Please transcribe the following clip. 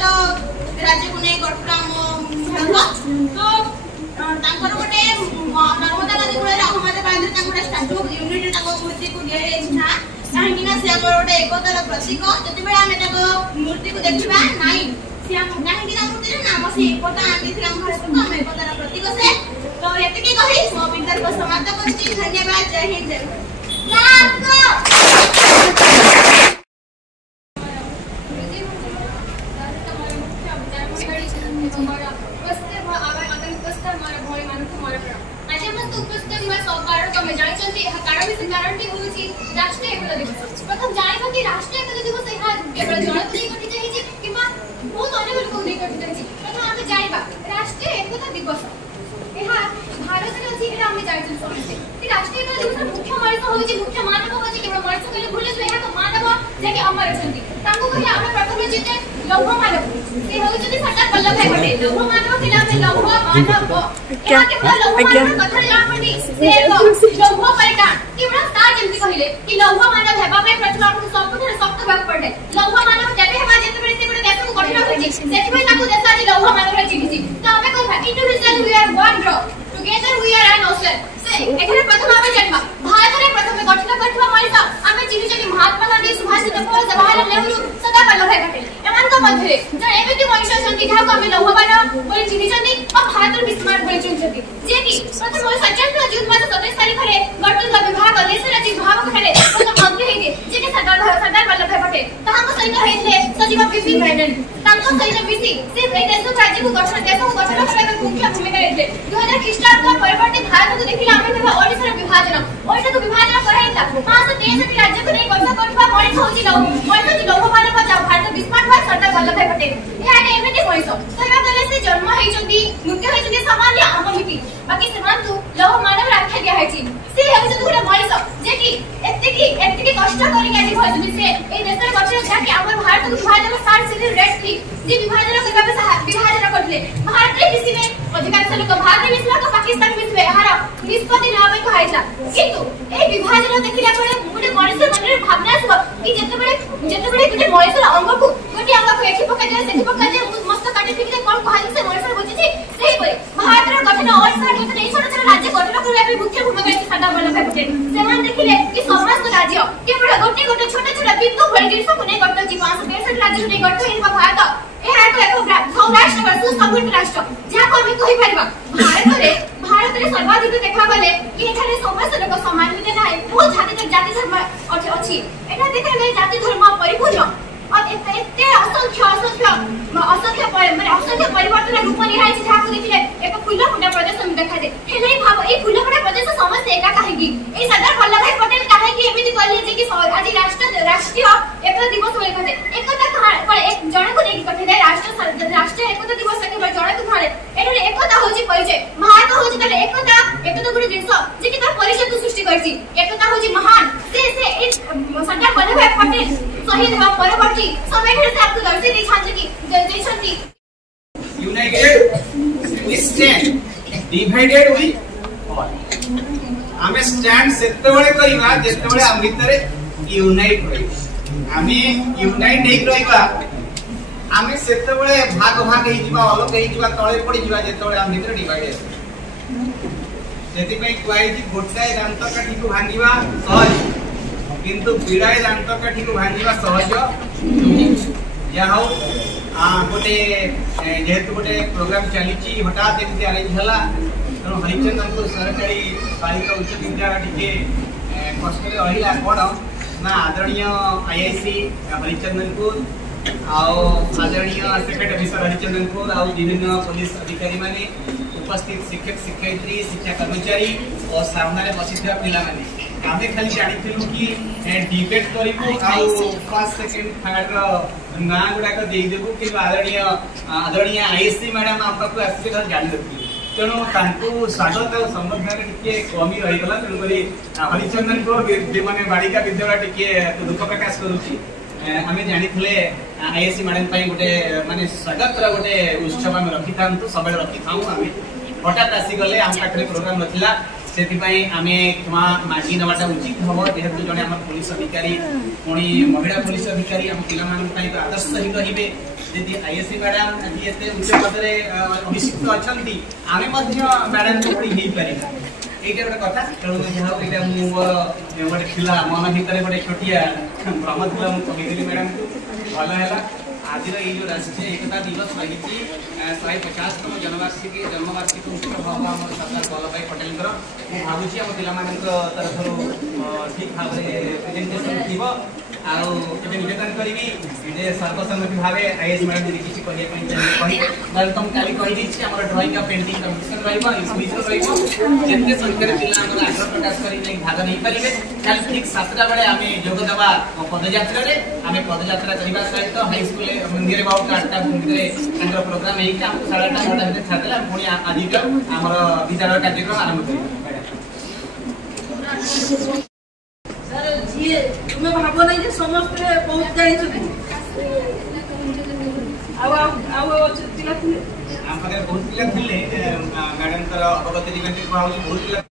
जो राज्य को नहीं गठन तो तांकर गोटे नर्मदा नदी कूल अहमदाबाद गोटे स्टाच्यू ऑफ यूनिटी मूर्ति को दिया कहीं से गोटे एकतार प्रतीक जो आम मूर्ति को देखा ना कहीं मूर्ति नाम से एकता आनी आम भारत को आम एकतार प्रतीक से तो ये कही मो वितर्क समाप्त कर धन्यवाद। जय हिंद जय राष्ट्रीय एकता दिवस प्रथम जानिबा कि राष्ट्रीय एकता दिवस यहाँ केवल जन को नहीं गठित होइछि किबा बहुत अन्य लोक को नहीं गठित होइछि। प्रथम हम जानिबा राष्ट्रीय एकता दिवस यहाँ भारत रे अछि एटा हम जानिछु समझे कि राष्ट्रीय एकता दिवस मुख्य मर्स होइछि मुख्य मानव होइछि केवल मर्स कहले भूले तो यहाँ तो मानव जे कि अमर अछंती तांको कहले हम प्रथम जिते लौह मानव से होइछि सरदार वल्लभ भाई पटेल लौह मानव के नाम लौह मानव यहाँ केवल लौह मानव कथा जा पड़ी से लौह परिका केवल ता जेंति कहले कि लौह मानव हेबा पे प्रथम हमको सबथरे सख्त भाग पड़े लौह मानव जेबे हेबा जेते बेले से गोटे देश को गठन होइछि सेति में ताको देश आज लौह मानव रे चिन्हिछि तो हमें कहबा इंडिविजुअल वी आर वन ब्रो together we are an ocean से एखरे प्रथम हमें जानबा भारत रे प्रथम गठन करथवा मଣିଷ हमें चिन्हिछि कि महात्मा गांधी सुभाष चंद्र बोस जवाहरलाल नेहरू सरदार वल्लभ भाई पटेल एमान को मध्ये जो एमिति मଣିଷ छथि जाहा को हमें लौह मानव बोली चिन्हिछथि और भारत रे बिस्मार्क बोली चिन्हिछथि जे कि प्रथम 27 जून मास 27 तारिख रे गठन विभाग देश राज्य विभाग करे प्रथम मंत्री हेते जे कि सरदार वल्लभ भाई पटेल ताहां सहित हेते सचिव बिपिन रावत तांको सहित मिसी से ए देश राज्य को गठन करबा मुख्य भूमिका हेते 2000 ख्रीष्टाब्द परवर्ती भारत को देखिला हमें देखा ओडिसा रे विभाजन ओडिसा को विभाजन कराइला 563 राज्य को नहीं गठन करबा मणिष होची लौह मानव भारत बिस्मार्क भाई सरदार वल्लभ भाई पटेल या एमिति मणिष कहबा गले से जन्म हेचंती मृत्यु हेचंती सामान्य आममिति बाकी समान तू लौह मानव आख्या दिया हेची से हेचंती गोटे मणिष जे कि एतिकी कष्ट करी आजी भजनी से ए देश रे गठन जा कि हमर भारत को विभाजन सार सिटी रेड थी जे विभाजन करबा विभाजन करले भारत रे किसी में अधिकांश लोक भारत में मिसला को पाकिस्तान मिसबे हार निष्पत्ति नामे कहैला किंतु ए विभाजन देखिला परे गोटे मणिष मन रे भावना आसबो कि जेतेबेले गोटे मणिष अंग को गोटे अंग को एठी पका दे सेठी पका दे मस्त काटी फिक दे कोन कहै से मणिष बुझी छी सेही परे भारत रे गठन ओडिसा के नहीं छोट छोट राज्य गठन करबा पे मुख्य भूमिका है सरदार वल्लभ भाई पटेल सेमान देखिले कि समस्त राज्य केवल गोटे गोटे छोट छोट बिंदु भଳି जिनिस को नहीं गठन जी 563 राज्य नहीं गठन हेबा भारत एहा एक सौराष्ट्र वर्सेस संयुक्त राष्ट्र जा को हम कहि परबा भारत रे सर्वाधिक देखा गले कि एठारे समस्त लोक समान होते नाही बहुत जाति धर्म अछि एटा देखले जाति धर्म परिपूर्ण और एते असंख्य परिवर्तन रूप निहाय छै जाको देखले एक फुल्ला फुटा प्रदेश में देखा दे हेले भाव ए फुल्ला फुटा प्रदेश समस्त एका काहेगी ए सरदार वल्लभ भाई पटेल काहेगी एमिति कहले जे कि आज राष्ट्रीय एकता दिवस होय कथे एकता पर एक जण को देखि कथे राष्ट्रीय एकता दिवस के जण को थाले एठारे एकता होची परिचय भारत होची तले एकता गुडी जिंस जे कि तार परिचय को सृष्टि करछि एकता होची महान से सरदार वल्लभ भाई पटेल शहीद हुआ परवर्ती समय से आपको दर्शे देछंती united we stand divided we fall हमें स्टैंड सेतेबेले करिबा जेतेबेले हम भितरे यूनाइट होई हमें यूनाइट हेक रहिबा हमें सेतेबेले भाग हेई जिबा अलग हेई जिबा तळे पड़ी जिबा जेतेबेले हम भितरे डिवाइडेड सेति पई क्वाई जी गोटाए दांत काठी को भांगीबा सहज किंतु पीड़ाए दांत काठी को भांगीबा सहज नुहे या हो गोटे जेहेतु गोटे प्रोग्राम चली हठात एमती अरेंज है तेणु हरिचंदन सरकारी बालिका उच्च विद्यालय टी कष्ट रहा कौन ना आदरणीय आईआईसी हरिचंदनपुर आदरणीय सेक्रेटरी ऑफिसर हरिचंदनपुर आ विभिन्न पुलिस अधिकारी माने उपस्थित शिक्षक शिक्षयित्री शिक्षा कर्मचारी और सामने बसीथिबा पिला माने आमे खाली जानिथिलु कि डिबेट करिबु आ फर्स्ट सेकंड थर्ड ना गुडा को देई देबु कि आदरणीय आईएससी मैडम हम पाखु आसी के जानि दथि तेणु तांको स्वागत और संबर्धना टिके कमी रही गला तेणु करी हरिचंदन को माने बालिका विद्यालय टिके दुख प्रकाश करूची हमें जानिथिले आईएससी मैडम पई गोटे माने स्वागत रा गोटे उत्सव हम रखि थांतु सबले रखि थाउ हमें हठात आसी गले हम पाखरे प्रोग्राम नथिला सेतिपाई आमे क्षमा मागी नवाटा उचित हबो जेहेतु जने हमर पुलिस अधिकारी पुणी महिला पुलिस अधिकारी हम पिला मान पई आदर्श सही रहिबे यदि आईएससी मैडम जी एते उच्च पदरे अभिषिक्त अछंती आमे मध्य मैडम को पड़ी हेई परिबा एटा गोटे कथा तेणु जहाँ एटा गोटे खिला मन भितर गोटे छोटिया भ्रम था मुझे कहली मैडम को भल है आज जो राष्ट्रीय एकता दिवस रही 150तम जन्मवार्षिकी उत्सव हम आम सरदार वल्लभ भाई पटेल मुझे भावी आम पे तरफ ठीक भाव प्रेजेंटेशन थी निवेदन करी सर्वसम्मति भाव आईएएस मैडम जी किसी कहना तुम काली कहीदी ड्रॉइंग पेंटिंग कंपिटिशन रही संख्यार पिला आग्रह प्रकाश कर भाग नहीं पारे कल ठीक 7टा बेले आम जोगदेवा पदयात्रा आम पदयात्रा करने सहित हाईस्कूल मंदिर बाउट 8टा भूमि प्रोग्राम होमको 8:30 9टा छाड़देला पुणी आज आम विद्यालय कार्यक्रम आरंभ कर तुम्हें भाव नहीं समस्त बहुत जानी बहुत पिला मैडम अवगत बहुत